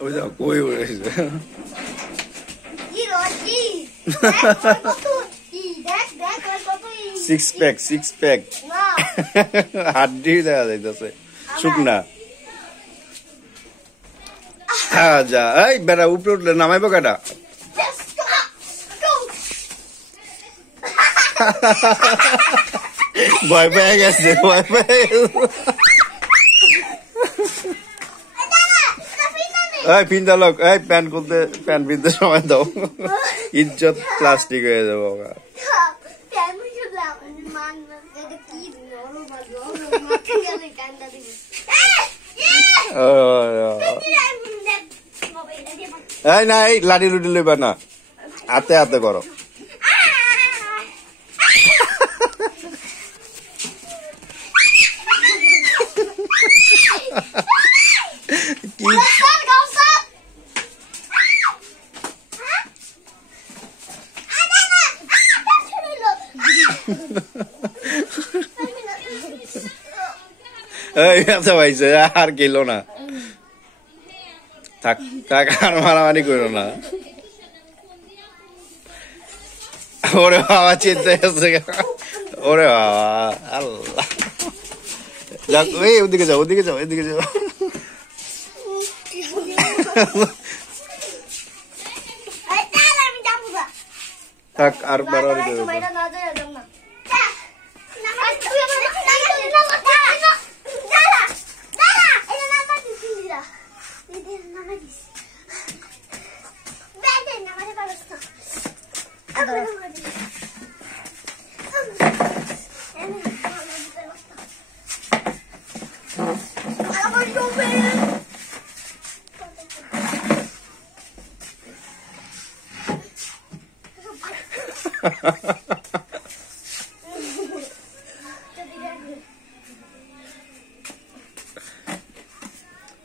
ওই যাও কই উড়েছে সিক্স প্যাক হাড্ডি দেখা যাইতেছে শুকনা যা এই বেড়া উপরে উঠলে নামাইবো কাটা ভয় পেয়ে গেছে ভয় পেয়ে এই পিন্দা লোক এই প্যান্ট খুলতে প্যান্ট পিনতে সময় দাও ইজ্জত প্লাস্টিক হয়ে যাবো এই না এই লাঠি লুটি লইবা না হাতে হাতে করো কি এই ব্যথা পাইছে আর গেল না থাক থাক আর মারামারি করো না ওরে বাবা চিন্তা আছে ওরে বাবা আল্লাহ যাক এই ওদিকে যাও ওদিকে যাও এদিকে যাও থাক আর বাড়াবাড়ি করো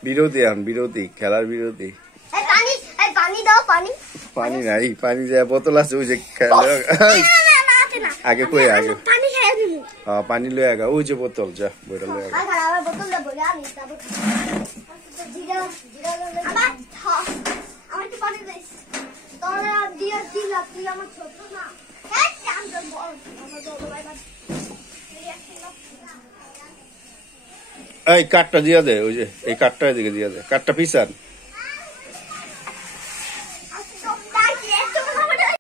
বিরতি আন বিরতি খেলার বিরতি পানি নাই পানি যায় বোতল আছে ওই যে আগে কই আগে পানি লয়ে আগা ওই যে বোতল যা বইটা লয়ে এই কাঠটা দিয়া দে ওই যে এই কাঠটা এদিকে দিয়া দে কাঠটা পিছান